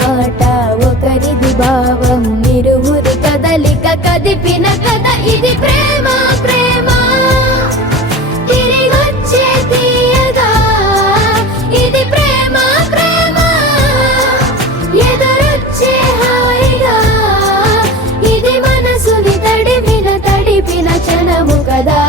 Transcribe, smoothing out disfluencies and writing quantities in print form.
మాట ఒకరిది భావం ఇరువురి కదలిక కదిపిన కథ ఇది ప్రేమ ప్రేమ తిరిగొచ్చే తీయగా ఇది ప్రేమ ప్రేమ ఎదురొచ్చే హాయిగా ఇది మనసుని తడిపిన క్షణము కదా